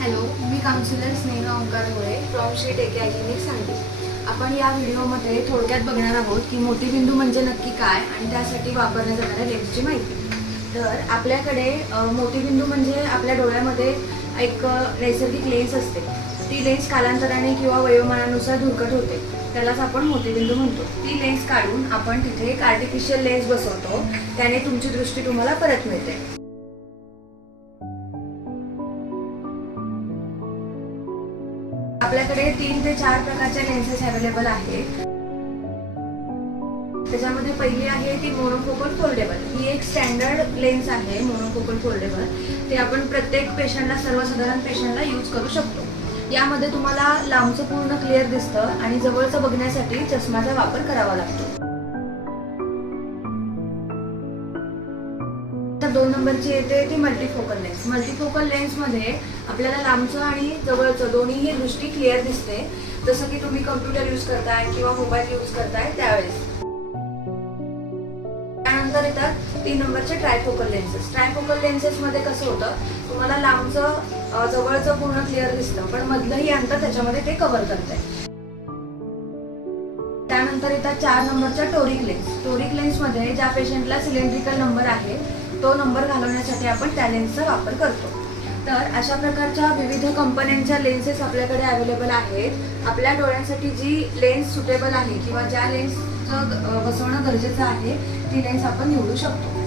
Hello, मी counsellor Sneha Omkar गोळे from Shri टेके clinic Sangli. आपण या व्हिडिओमध्ये थोडक्यात बघणार आहोत की मोतीबिंदू म्हणजे नक्की काय आणि त्यासाठी वापरल्या जाणाऱ्या लेन्सची माहिती. तर आपल्याकडे मोतीबिंदू म्हणजे आपल्या डोळ्यामध्ये एक नैसर्गिक लेन्स असते. ती लेन्स कालांतराने किंवा वयोमानानुसार धुरकट होते, त्यालाच आपण मोतीबिंदू म्हणतो. ती लेन्स काढून आपण तिथे एक आर्टिफिशियल लेन्स बसवतो, त्याने तुमची दृष्टी तुम्हाला परत मिळते. आपल्याकडे 3 ते 4 प्रकारच्या लेन्सेस अवेलेबल आहेत. त्याच्यामध्ये पहिली आहे ती मोनोफोकल फोल्डेबल. ही एक स्टँडर्ड लेन्स आहे मोनोफोकल फोल्डेबल. ते आपण प्रत्येक पेशंटला, सर्वसाधारण पेशंटला यूज करू शकतो. यामध्ये तुम्हाला लांबचं पूर्ण क्लिअर दिसतं आणि जवळचं बघण्यासाठी चष्म्याचा वापर करावा लागतो. तर 2 नंबरची येते ती मल्टीफोकल लेन्स. मल्टीफोकल लेन्समध्ये आपल्याला लांबचं आणि जवळचं दोन्हीही दृष्टी क्लिअर दिसते, जसं की तुम्ही कम्प्युटर यूज करताय किंवा मोबाईल यूज करताय त्यावेळेस. त्यानंतर येतात 3 नंबरचे ट्रायफोकल लेन्सेस. ट्रायफोकल लेन्सेसमध्ये कसं होतं, तुम्हाला लांबचं जवळचं पूर्ण क्लिअर दिसतं, पण मधलंही अंतर त्याच्यामध्ये ते कव्हर करतंय. त्यानंतर येतात 4 नंबरच्या टोरिक लेन्स. टोरिक लेन्समध्ये ज्या पेशंटला सिलेंड्रिकल नंबर आहे तो नंबर घालवण्यासाठी आपण त्या लेन्सचा वापर करतो. तर अशा प्रकारच्या विविध कंपन्यांच्या लेन्सेस आपल्याकडे अवेलेबल आहेत. आपल्या डोळ्यांसाठी जी लेन्स सुटेबल आहे किंवा ज्या लेन्सचं बसवणं गरजेचं आहे ती लेन्स आपण निवडू शकतो.